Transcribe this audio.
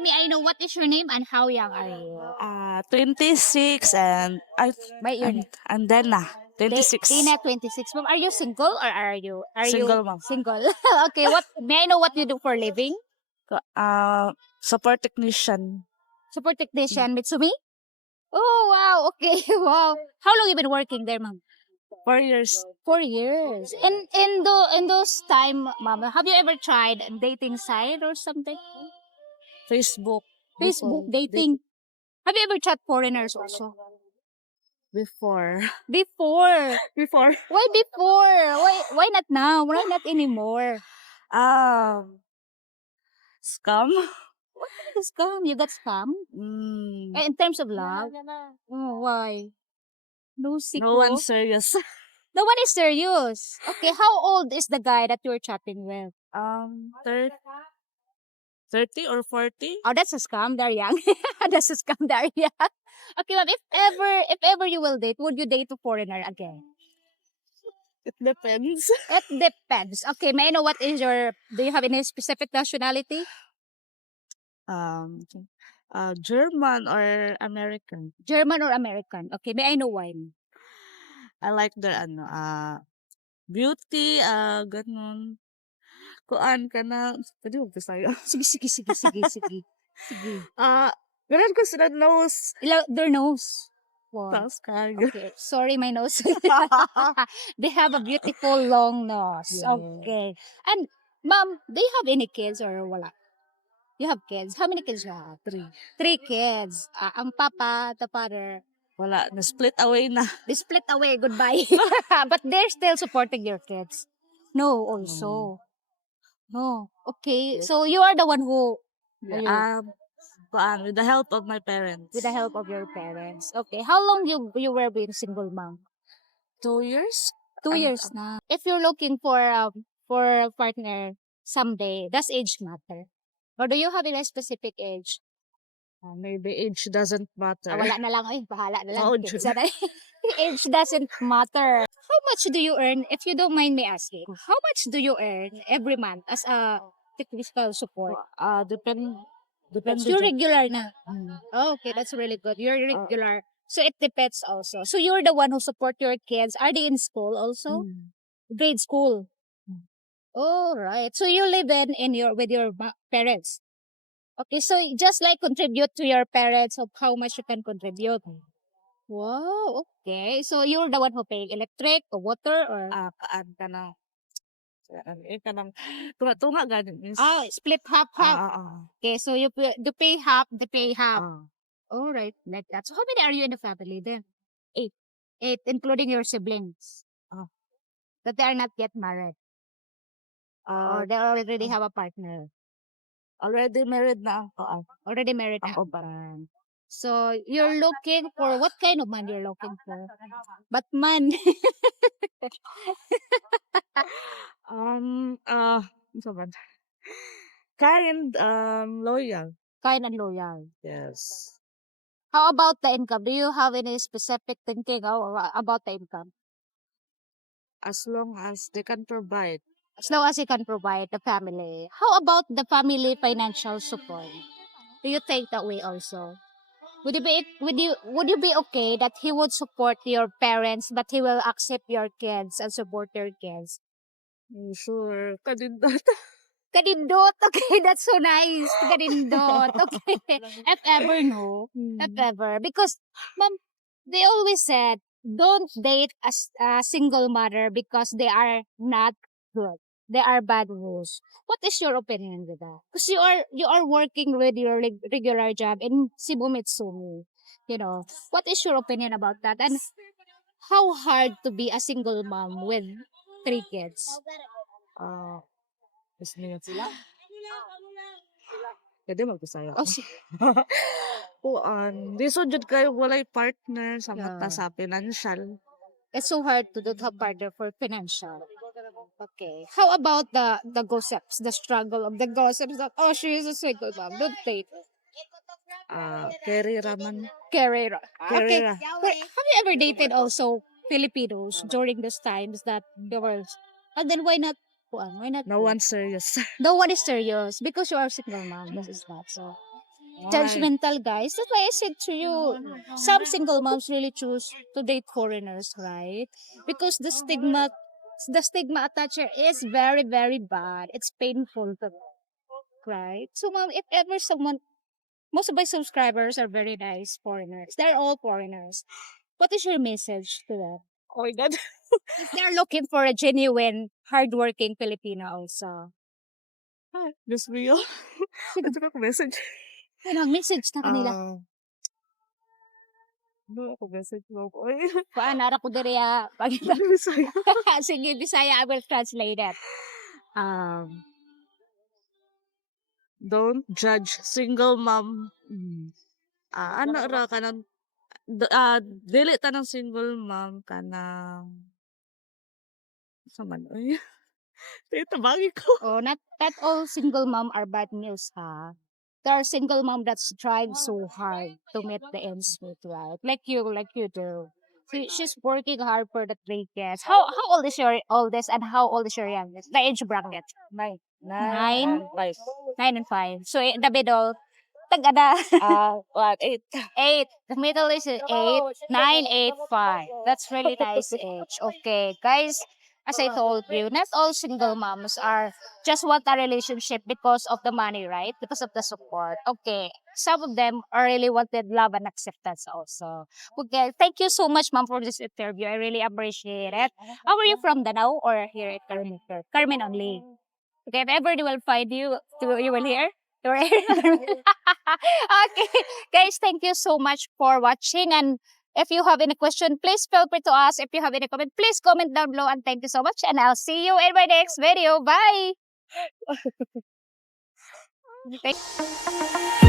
may I know what is your name and how young are you? 26 and By your name. and then 26. Dina 26. Ma'am, are you single or are you Single mom. single? Okay, what may I know what you do for living? Support technician. Support technician Mitsumi? Oh wow, okay. Wow. How long you been working there, ma'am? 4 years. 4 years. In those time, ma'am, have you ever tried a dating site or something? Facebook. Facebook dating. Have you ever chat foreigners also? Before. Before. Before. Why before? Why not now? Why not anymore? Scam. Scam. You got scam? In terms of love? Oh, why? No No secret. one serious. No one is serious. Okay, how old is the guy that you're chatting with? 30 or 40? Oh, that's a scam. They're young. That's a scam. They're young. Okay, ma'am. If ever you will date, would you date a foreigner again? It depends. It depends. Okay, may I know what is your? Do you have any specific nationality? Um, German or American. German or American? Okay, may I know why? I like their beauty, ganun. Kuan ka na, pwede mo Bisaya. Sige. Sige. Ganun ko sila nose. Their nose. Wow. Taas kayo. Okay. Sorry, my nose. They have a beautiful long nose. Yeah. Okay. And, ma'am, do you have any kids or wala? You have kids? How many kids you have? 3. 3 kids. Ang papa, the father, Wala, na-split away na. they split away. Goodbye. But they're still supporting your kids. No, also. No. Okay. So, you are the one who, With the help of my parents. with the help of your parents. Okay. How long you were being single mom? 2 years? 2 years na. If you're looking for a partner someday, does age matter? Or do you have a specific age? Maybe age doesn't matter. Wala na lang. Ay, bahala na lang. Oo, Okay, sana. Age doesn't matter. How much do you earn, if you don't mind me asking, how much do you earn every month as a technical support? Depends. You're regular na. Oh, okay, that's really good. You're regular. So it depends also. So you're the one who support your kids. Are they in school also? Grade school. Oh, right. So you live with your parents. Okay, so just like contribute to your parents of how much you can contribute. Wow, okay. So you're the one who paying electric or water or Kaan ka na. Tunga ganin. split half. Okay, so you pay half, they pay half. All right, like that. So how many are you in the family then? 8. 8, including your siblings. That they are not yet married. Or they already have a partner. Already married na ako. Already married. Ako pa. So you're looking for what kind of man you're looking for? But man. Ano ba? Kind, loyal. Kind and loyal. Yes. How about the income? Do you have any specific thinking about the income? As long as they can provide. As long as you can provide the family. How about the family financial support? Do you take that way also? Would you be okay that he would support your parents but he will accept your kids and support your kids? Sure. Kanindot. Kanindot. Okay, that's so nice. Kanindot. Okay. If ever, no. If ever. Because, ma'am, they always said, don't date a single mother because they are not good. They are bad rules. What is your opinion with that? Because you are working with your regular job in Cebu Mitsumi. You know, what is your opinion about that? And how hard to be a single mom with 3 kids? Gusto niyo sila? Pwede mag-Bisaya. Oh, si- Di so jud kayo walay partner sa Yeah. mata sa financial. it's so hard to do have partner for financial. Okay. How about the gossips, the struggle of the gossips that, oh, she is a single mom, don't date her. Carry raman. Carrera. Okay. Carrera. Wait, have you ever dated also Filipinos during those times that there was, and then why not? Why not? No one serious. No one is serious because you are single mom. This is not so. judgmental, guys. That's why I said to you, some single moms really choose to date foreigners, right? Because the stigma attached here is very, very bad. It's painful, right? So, mom, if ever someone, most of my subscribers are very nice foreigners. They're all foreigners. What is your message to them? Oh my God. If they're looking for a genuine, hardworking Filipino also. Just real. Ito ka message. Ano ang message na kanila? Ano ako message mo ko? Ay, Paano ko diri pag Bisaya. sige, Bisaya, I will translate it. Don't judge single mom. Ano ra ka ng dili ta ng single mom ka ng sa man oy. Tabagi ko. Oh, not all single mom are bad news, ha? There are single mom that strive so hard to meet the ends meet, right? Like you do. She's working hard for the 3 kids. How old is your oldest and how old is your youngest? The age bracket? 9? 9 and 5. So the middle, tagada. 8. 8. The middle is 8, 9, 8, 5. That's really nice age. Okay, guys. As I told you, not all single moms are just want a relationship because of the money, right? Because of the support. Okay. Some of them are really wanted love and acceptance also. Okay. Thank you so much, ma'am, for this interview. I really appreciate it. How are you from Danau or here at Carmen? Carmen only. Okay. If ever they will find you, you will hear. You're here. Okay. Guys, thank you so much for watching. And if you have any question, please feel free to ask. If you have any comment, please comment down below. And thank you so much. And I'll see you in my next video. Bye. Thank